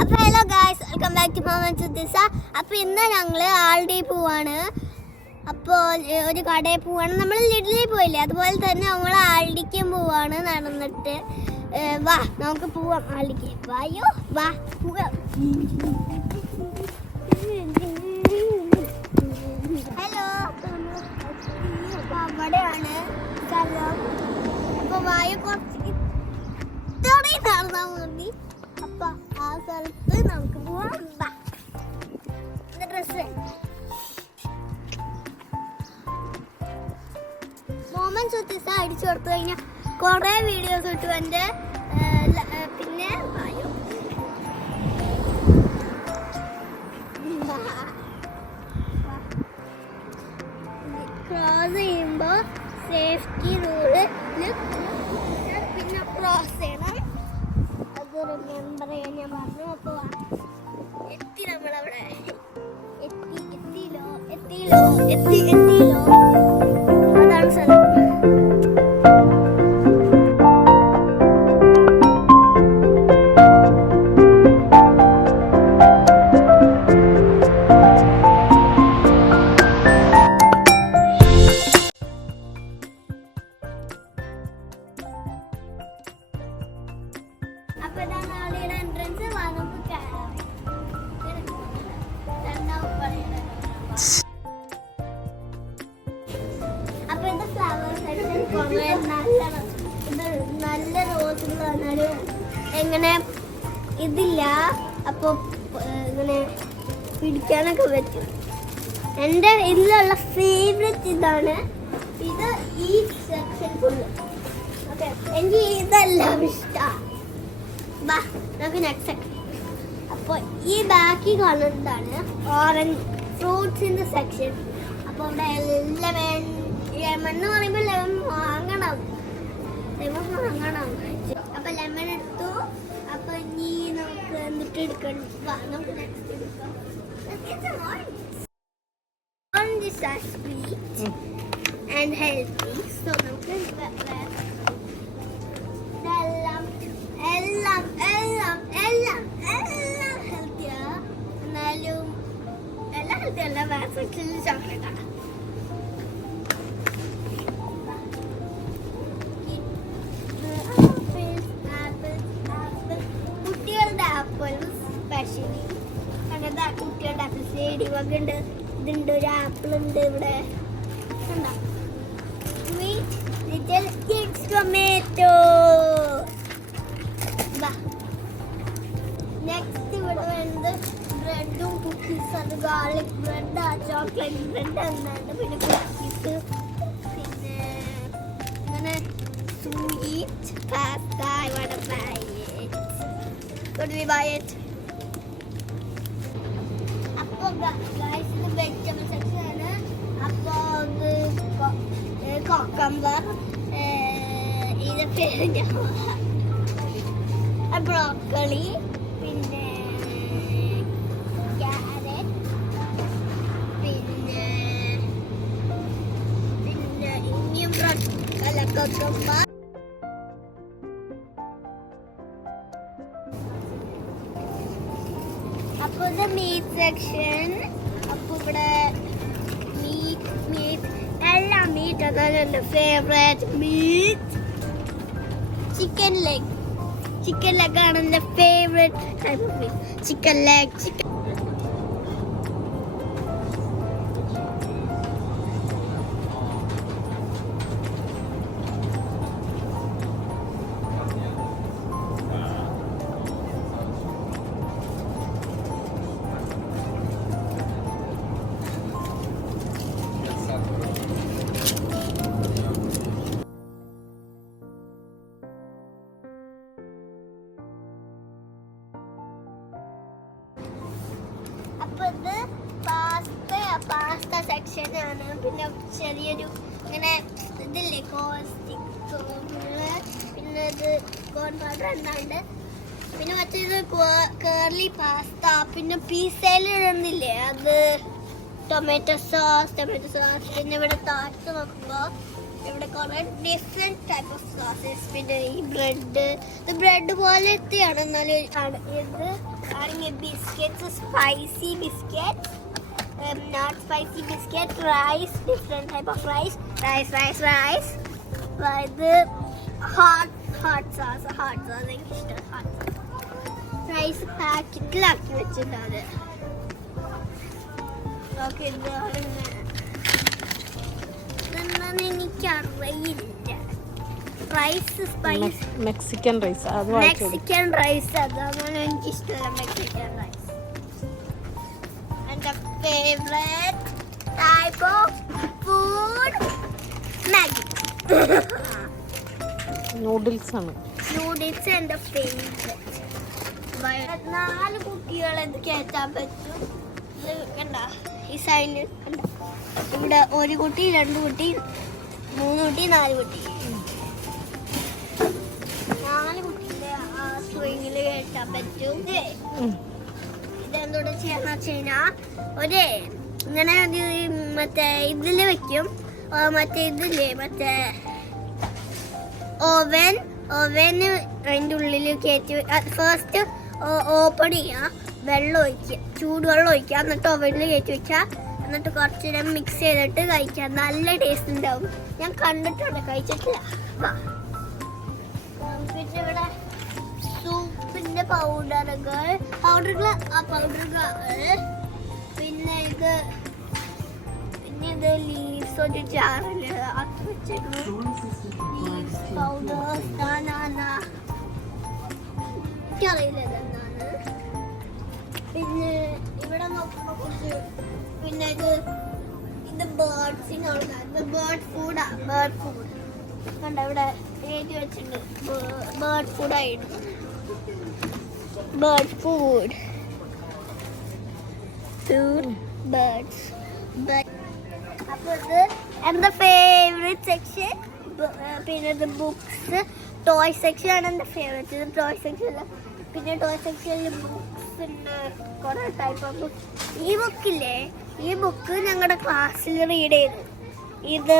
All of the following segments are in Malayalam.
അപ്പോൾ hello guys, welcome back to moments with ദിസ. അപ്പോൾ ഇന്ന് ഞങ്ങൾ ആൾഡി പോവാണ്. അപ്പോൾ ഒരു കടയിൽ പോവാണ്. നമ്മൾ ലിഡിലിൽ പോയില്ലേ, അതുപോലെ തന്നെ നമ്മൾ ആൾഡിക്കും പോവാണ് നടന്നിട്ട്. വാ നമുക്ക് പോവാം ആൾഡിക്ക്. വായോ വാ പോവാം. ഹലോ, അവിടെയാണ് സ്ഥലം. അപ്പോൾ വായോ കുറച്ച് ഇത്രയും നടന്നാൽ മതി. അപ്പൊ ആ സ്ഥലത്ത് നമുക്ക് പോവാം. ഡ്രസ് മൊമെന്റ്സ് വിത്ത് ദിസ അടിച്ചു കൊടുത്തു കഴിഞ്ഞാൽ കുറെ വീഡിയോസ് കിട്ടും എൻ്റെ. പിന്നെ ക്രോസ് ചെയ്യുമ്പോൾ സേഫ്റ്റി റൂള് പിന്നെ ക്രോസ് ചെയ്യണം. റിമെമ്പർ ചെയ്യാൻ ഞാൻ പറഞ്ഞു. അപ്പോൾ എത്തി, നമ്മളവിടെ എത്തിയില്ലോ. അതാണ് സ്ഥലം. അപ്പൊ ഇതാണ് ആളുടെ എൻട്രൻസ്. നമുക്ക് കയറാം. അപ്പൊ ഇത് ഫ്ലവർ സെക്ഷൻ നല്ല റോസുകൾ പറഞ്ഞാല് എങ്ങനെ ഇതില്ല. അപ്പൊ ഇങ്ങനെ പിടിക്കാനൊക്കെ പറ്റും. എൻ്റെ ഇതിലുള്ള ഫേവറേറ്റ് ഇതാണ്. ഇത് ഈ സെക്ഷൻ ഫുള്ള്. ഓക്കെ, എനിക്ക് ഇതെല്ലാം ഇഷ്ടമാണ്. നമുക്ക് നെക്സ്റ്റ് സെക്ഷൻ. അപ്പോൾ ഈ ബാക്കി കാണുന്നതാണ് ഓറഞ്ച് ഫ്രൂട്ട്സിൻ്റെ സെക്ഷൻ. അപ്പോൾ ഇവിടെ ലെമൺ എന്ന് പറയുമ്പോൾ ലെമൺ വാങ്ങണം. അപ്പോൾ ലെമൺ എടുത്തു. അപ്പോൾ ഇനി നമുക്ക് എന്നിട്ട് എടുക്കണം. നമുക്ക് നെക്സ്റ്റ് എടുക്കാം. Oranges are sweet and healthy. So നമുക്ക് എല്ലാം ഹെൽത്തിയാ. എന്നാലും എല്ലാം ഹെൽത്തി അല്ല. വേറെ ചോക്ലേറ്റാണ്. കുട്ടികളുടെ ആപ്പിൾ സ്പെഷ്യലി അങ്ങനത്തെ കുട്ടികളുടെ ആപ്പിൾ ലേഡി വക ഉണ്ട്. ഇതുണ്ട്, ഒരു ആപ്പിൾ ഉണ്ട് ഇവിടെ. Sweet little kids tomato. Next ഇവിടെ വേണ്ടത് ബ്രെഡും കുക്കീസ്. അത് ഗാർലിക് ബ്രെഡ്, ചോക്ലേറ്റ് ബ്രെഡ് എന്നാണ്. പിന്നെ കുക്കീസ്, പിന്നെ അങ്ങനെ sweet pasta. I wanna buy it. Could we buy it? അപ്പോൾ ഗൈസ് ഇത് വെജിറ്റബിൾ സെക്ഷൻ ആണ്. അപ്പോൾ ഇത് കൊക്കമ്പർ, ഇതിൻ്റെ പേര് ബ്രോക്കോളി, പിന്നെ ക്യാരറ്റ്, പിന്നെ ഇനിയും കൊക്കമ്പർ. അപ്പോൾ ഇത് മീറ്റ് സെക്ഷൻ. അപ്പോൾ ഇവിടെ മീറ്റ് എല്ലാം മീറ്റ്. അതാണ് എൻ്റെ ഫേവറേറ്റ് മീറ്റ്. ചിക്കൻ ലെഗ് ആണ് എൻ്റെ favourite type of meet. Chicken leg. അപ്പോൾ ഇത് പാസ്ത സെക്ഷൻ ആണ്. പിന്നെ ചെറിയൊരു ഇങ്ങനെ ഇതില്ലേ കോസ്റ്റിക്, പിന്നെ ഇത് കോൺ പൗഡർ എന്താണ്ട്. പിന്നെ മറ്റേത് കേർലി പാസ്ത. പിന്നെ പിസയിൽ ഇടുന്നില്ലേ അത് ടൊമാറ്റോ സോസ്. പിന്നെ ഇവിടെ താഴ്ത്ത് നോക്കുമ്പോൾ ഇവിടെ കുറെ ഡിഫറെന്റ് ടൈപ്പ് ഓഫ് സോസസ്. പിന്നെ ഈ ബ്രെഡ്, ഇത് ബ്രെഡ് പോലത്തെയാണ്, എന്നാലും ഇത് ആണെങ്കിൽ biscuits, spicy biscuit, not spicy biscuit, rice, different type of rice. ഇത് ഹോട്ട് സോസ് എനിക്ക് ഇഷ്ടം. റൈസ് പാക്കറ്റിലാക്കി വെച്ചിട്ടുണ്ട്. ഓക്കെ, എനിക്കറിയില്ല. റൈസ് സ്പൈസ് മെക്സിക്കൻ റൈസ്, അതാണ് എനിക്കിഷ്ടമല്ല. മെക്സിക്കൻ റൈസ് എൻ്റെ favourite type of food. Maggi noodles ആണ്. നൂഡിൽസ് എൻ്റെ ഫേവറേറ്റ്. 4 കുട്ടികളെ ഇത് കയറ്റാൻ പറ്റും. ഇത് കണ്ട ഈ സൈഡിൽ ഇവിടെ 1 കുട്ടി, 2 കുട്ടി, 3 കുട്ടി, 4 കുട്ടി. 4 കുട്ടിയുടെ ആ സ്വിങ്ങിൽ കയറ്റാൻ പറ്റും. ഇതെന്തോടെ ചെയ്യാന്ന് വെച്ച് കഴിഞ്ഞാൽ ഇങ്ങനെ മറ്റേ ഇതില് വെക്കും. മറ്റേ ഇതില്ലേ, മറ്റേ ഓവന് അതിൻ്റെ ഉള്ളിൽ കയറ്റി ഫസ്റ്റ് ഓപ്പൺ ചെയ്യുക, വെള്ളം ഒഴിക്കുക, ചൂടുവെള്ളം ഒഴിക്കുക, എന്നിട്ട് ഓവനിൽ കയറ്റി വെക്കുക, എന്നിട്ട് കുറച്ച് നേരം മിക്സ് ചെയ്തിട്ട് കഴിക്കാം. നല്ല ടേസ്റ്റ് ഉണ്ടാവും. ഞാൻ കണ്ടിട്ടുണ്ട്, കഴിച്ചിട്ടില്ല. പിന്നെ ഇവിടെ സൂപ്പിന്റെ പൗഡറുകൾ, പിന്നെ ഇത് ലീവ്സ് ഒരു ജാറില് ആക്കി വെച്ചേക്കുന്നു. ലീവ്സ് പൗഡേഴ്സ്, എനിക്കറിയില്ല ഇതെന്താണ്. പിന്നെ ഇവിടെ നോക്കുമ്പോ കുറച്ച്, പിന്നെ ഇത് ബേർഡ്സിനാണ്. ബേർഡ് ഫുഡ് കണ്ട ഇവിടെ എഴുതി വെച്ചിട്ടുണ്ട്. ബേർഡ് ഫുഡായിരുന്നു. Bird food birds. അപ്പൊ ഇത് എൻ്റെ ഫേവറേറ്റ് സെക്ഷൻ. പിന്നെ ഇത് ബുക്സ്, ടോയ് സെക്ഷൻ ആണ് എൻ്റെ ഫേവറേറ്റ്. ഇത് ടോയ് സെക്ഷൻ. പിന്നെ ടോയ് സെക്ഷനിൽ ബുക്സ് ഉണ്ട്, കുറെ ടൈപ്പ് ഓഫ് ബുക്ക്. ഈ ബുക്ക് ഞങ്ങളുടെ ക്ലാസ്സിൽ റീഡ് ചെയ്തു.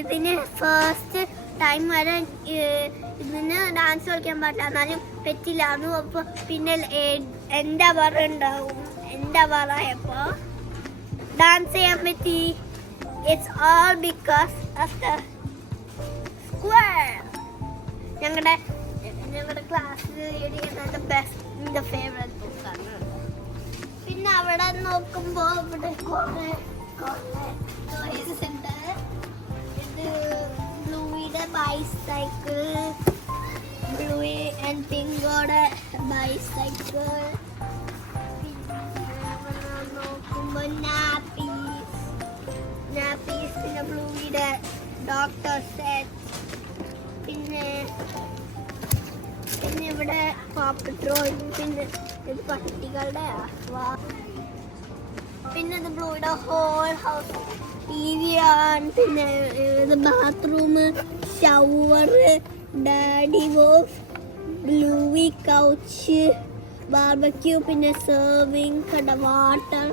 ഇതിന് ഫസ്റ്റ് ടൈം വരെ ഇതിന് ഡാൻസ് കളിക്കാൻ പാടില്ല, എന്നാലും പറ്റില്ല. അപ്പോൾ പിന്നെ എൻ്റെ അവർ ഉണ്ടാവും. എൻ്റെ അവറായപ്പോൾ ഡാൻസ് ചെയ്യാൻ പറ്റി. It's all because of the square. ഞങ്ങളുടെ ക്ലാസ്സിൽ റീഡ് ചെയ്യുന്നത് ബെസ്റ്റ് ഫേവറേറ്റ് ബുക്കാണ്. പിന്നെ അവിടെ നോക്കുമ്പോൾ ഇവിടെ കുറേ ടോയ്സ് ഉണ്ട്. ഇത് ബ്ലൂയുടെ ബൈസൈക്കിൾ, ബ്ലൂ ആൻഡ് പിങ്കോടെ ബൈസൈക്കിൾ. പിന്നെ നോക്കുമ്പോൾ നാപ്പീസ്, പിന്നെ ബ്ലൂയുടെ ഡോക്ടർ സെറ്റ്. പിന്നെ ഇവിടെ പാപ്പ ഡ്രോയിങ്. പിന്നെ ഇത് പട്ടികളുടെ. പിന്നെ ഇത് ബ്ലൂയുടെ ഹോൾ ഹൗസ്, TV ആണ്. പിന്നെ ഇത് bathroom, shower, daddy woof, Bluey couch, barbecue, പിന്നെ സെർവിങ് കണ്ട, വാട്ടർ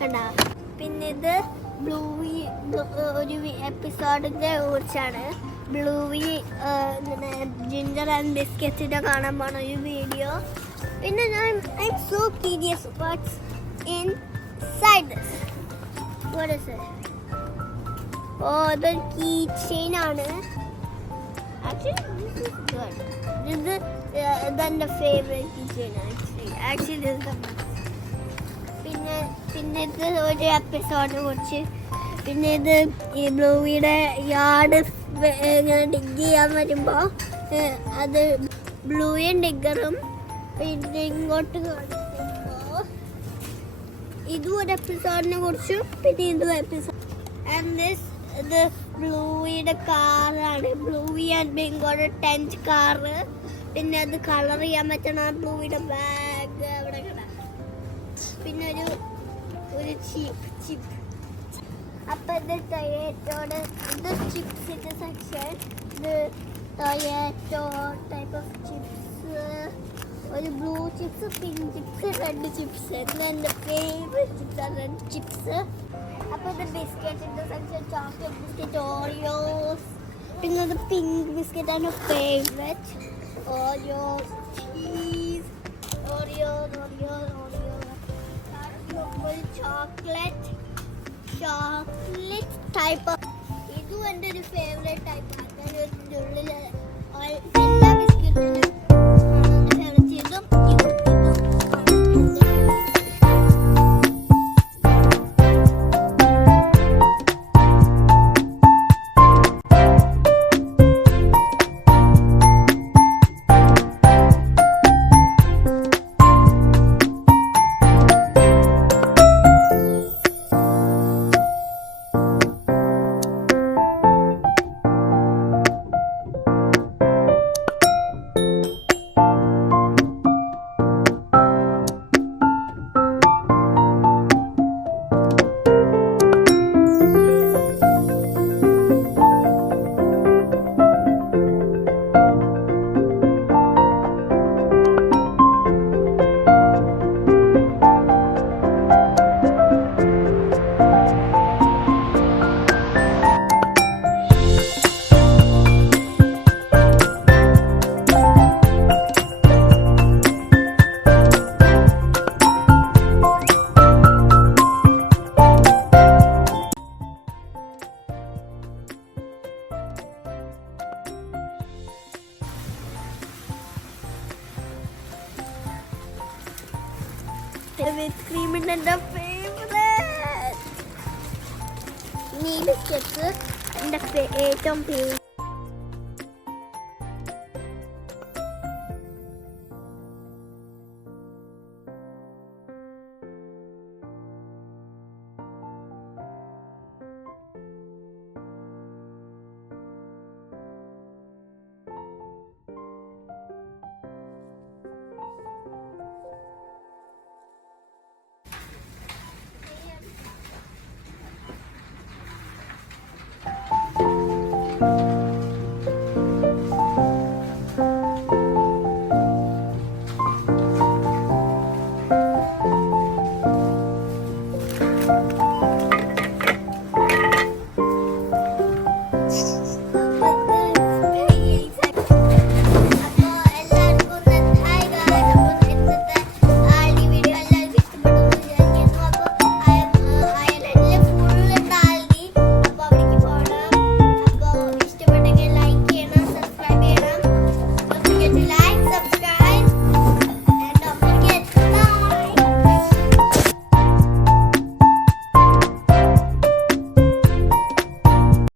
കണ്ട. പിന്നെ ഇത് ബ്ലൂവി ഒരു എപ്പിസോഡിന്റെ കുറിച്ചാണ്. ബ്ലൂവി ഇങ്ങനെ ജിഞ്ചർ ആൻഡ് ബിസ്ക്കറ്റിന്റെ കാണാൻ പോണ ഒരു വീഡിയോ. പിന്നെ I'm so curious what's inside this. What is it? Oh, the keychain ആണ്. Actually, this is good. This is then the favorite keychain actually this is the best. പിന്നെ ഇത് ഒരു എപ്പിസോഡിനെ കുറിച്ച്. പിന്നെ ഇത് ഈ ബ്ലൂവിയുടെ യാർഡ് ഇങ്ങനെ ഡിഗ് ചെയ്യാൻ വരുമ്പോൾ അത് ബ്ലൂയും ഡിഗറും പിന്നെ ഇങ്ങോട്ട് ഇതും ഒരു എപ്പിസോഡിനെ കുറിച്ചും പിന്നെ ഇതും എപ്പിസോഡ്. ഇത് ബ്ലൂയുടെ കാറാണ്. ബ്ലൂവി ആൻഡ് ബിങ്കോയുടെ ടെൻറ്റ് കാറ്. പിന്നെ അത് കളർ ചെയ്യാൻ പറ്റണ ബ്ലൂയുടെ ബാഗ് അവിടെ കിട. പിന്നെ ഒരു ചിപ്പ്. അപ്പം ഇത് ടൊയാറ്റോയുടെ ഇത് ചിപ്സിൻ്റെ സെക്ഷൻ. ഇത് ടൊയാറ്റോ ടൈപ്പ് ഓഫ് ചിപ്സ്. ഒരു blue chips, pink chips, red chips. എൻ്റെ ഫേവറേറ്റ് ചിപ്സ് ആണ് റെഡ് ചിപ്സ്. അപ്പോൾ ഇത് ബിസ്ക്കറ്റിൻ്റെ സെക്ഷൻ ചോക്ലേറ്റ് ബിസ്ക്കറ്റ് ഓറിയോസ് പിന്നെ അത് പിങ്ക് ബിസ്ക്കറ്റ് ആണ് ഫേവറേറ്റ് ഓറിയോസ് ചീസ് ഓറിയോസ് ചോക്ലേറ്റ് ടൈപ്പ് ഇതും എൻ്റെ ഒരു ഫേവറേറ്റ് ടൈപ്പ് ആണ് ഇതിൻ്റെ ഉള്ളിൽ എല്ലാ ബിസ്ക്കറ്റിനും ഫേവറേറ്റ് ചെയ്തും with cream in the favorite. ഈ ബിസ്ക്കറ്റ് എൻ്റെ ഏറ്റവും ഫേവറേറ്റ്